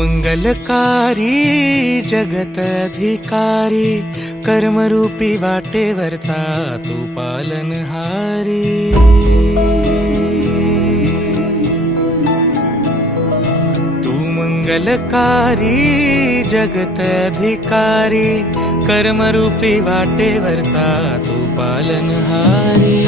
मंगलकारी जगत अधिकारी, कर्मरूपी वाटेवरचा तू पालनहारी। तू मंगलकारी जगत अधिकारी, कर्मरूपी वाटेवरचा तू पालनहारी।